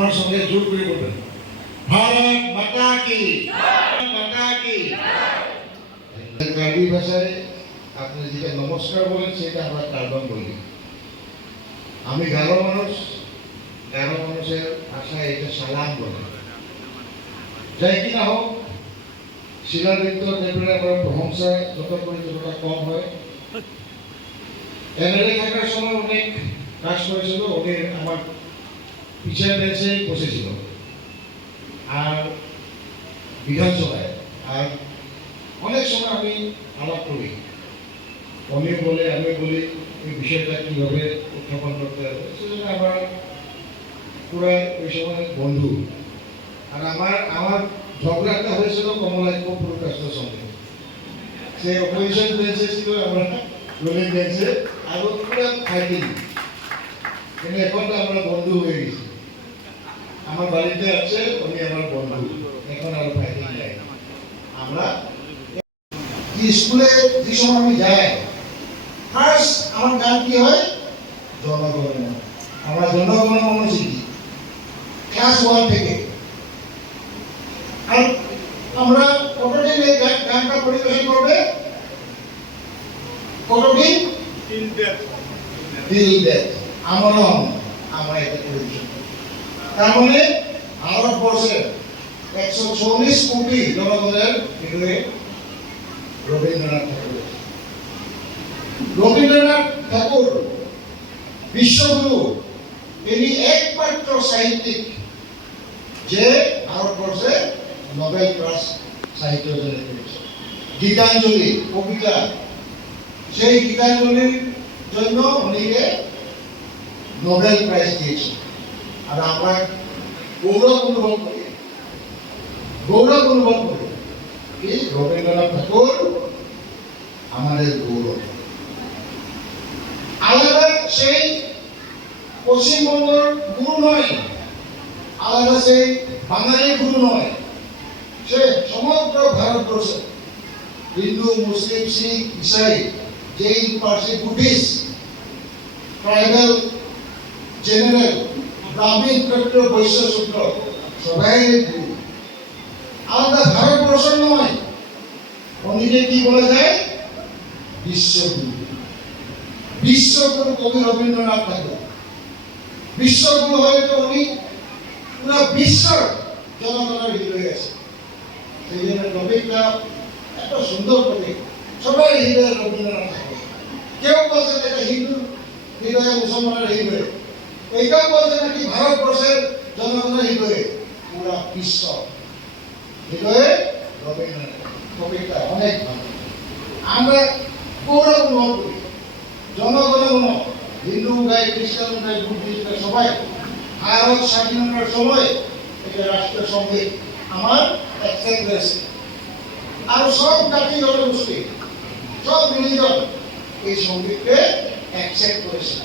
আমার সঙ্গে জোর করে বলবেন, ভারত মাতা কি, মাতা কি। কার্বি ভাষায় আপনি যেটা নমস্কার বলেন সেটা আমরা কার্বন বলি। আমি গারো মানুষ, গারো মানুষের ভাষায় এটা সালাম বলে। যাই কি না হোক, শিলাবৃত্ত দেবরা বা প্রশংসা যত করে ততটা কম হয়। এমএলএ থাকার সময় অনেক কাজ করেছিল, ওদের আমার পিছিয়ে বেঁচে বসেছিল আর বিধানসভায়। আর অনেক সময় আমি আলাপ করি, উনিও বলে আমিও বলি এই বিষয়টা কীভাবে উত্থাপন করতে হবে। সেজন্য আমার পুরো ওই সময় বন্ধু। আর আমার ঝগড়াটা হয়েছিল কমলাক্ষ প্রকাশের সঙ্গে। সে অপোজিশন বেঞ্চে ছিল, আমরা রুলিং বেঞ্চে, আর পুরো ফাইটিং। কিন্তু এখন তো আমরা বন্ধু হয়ে গেছি। আমার বাড়িতে আছে, উনি আমার বন্ধু, এখন আর ফাইটিং নাই। আমরা স্কুলে যে সময় আমি যাই, ফার্স্ট আমার গান কি হয়, জনগণ। আমরা জনগণ শিখি ক্লাস 1 থেকে। আর আমরা কতদিন এই গানটা পরিবেশন করবে, কতদিন, আমরা এটা পরিবেশন করব। তার মানে ভারতবর্ষের 140 কোটি জনগণের হৃদয়ে রবীন্দ্রনাথ ঠাকুর। রবীন্দ্রনাথ ঠাকুর বিশ্বগুরু, তিনি একমাত্র সাহিত্যিক যে ভারতবর্ষে নোবেল প্রাইজ সাহিত্য অর্জন করেছে। গীতাঞ্জলি কবিতা, সেই গীতাঞ্জলির জন্য উনিকে নোবেল প্রাইজ দিয়েছে। আর আমরা গৌরব অনুভব করি কি রবীন্দ্রনাথ ঠাকুর আমাদের গৌরব। আলাদা সেই পশ্চিমবঙ্গের গুরু নয়, আলাদা সেই বাঙালির গুরু নয়, সে সমগ্র ভারতবর্ষে হিন্দু, মুসলিম, শিখ, ইসাই, Jain, Parsi, Buddhist, tribal, general, Brahmin, ক্ষত্র, বৈশ্য, শূদ্র সবাই গুরু। আলাদা ভারতবর্ষ নয়, উনিকে কি বলা যায়, বিশ্বগুরু। বিশ্বগুরু কবি রবীন্দ্রনাথ ঠাকুর। বিশ্বগুরু হয়তো উনি পুরো বিশ্বর জনগণের হৃদয়ে আছে। সেই জন্য টপিকটা এত সুন্দর টপিক, সবাই হৃদয়ে রবীন্দ্রনাথ ঠাকুর। কেউ বলছে এটা হিন্দু হৃদয়ে, মুসলমানের হৃদয়ে, এইটাও বলছে নাকি ভারতবর্ষের জনগণের হৃদয়ে, পুরা বিশ্ব হৃদয়ে রবীন্দ্রনাথ। টপিকটা অনেক ভালো। আমরা গৌরব অনুভব করি, জনগণ, হিন্দু গাই, খ্রিস্টান গাই, বুদ্ধিস্ট গাই, সবাই ভারত স্বাধীনতার সময় এটা রাষ্ট্রীয় সঙ্গীত আমার অ্যাকসেপ্ট হয়েছে। আর সব জাতি জনগোষ্ঠী, সব রিলিজন এই সঙ্গীতকে অ্যাকসেপ্ট করেছে।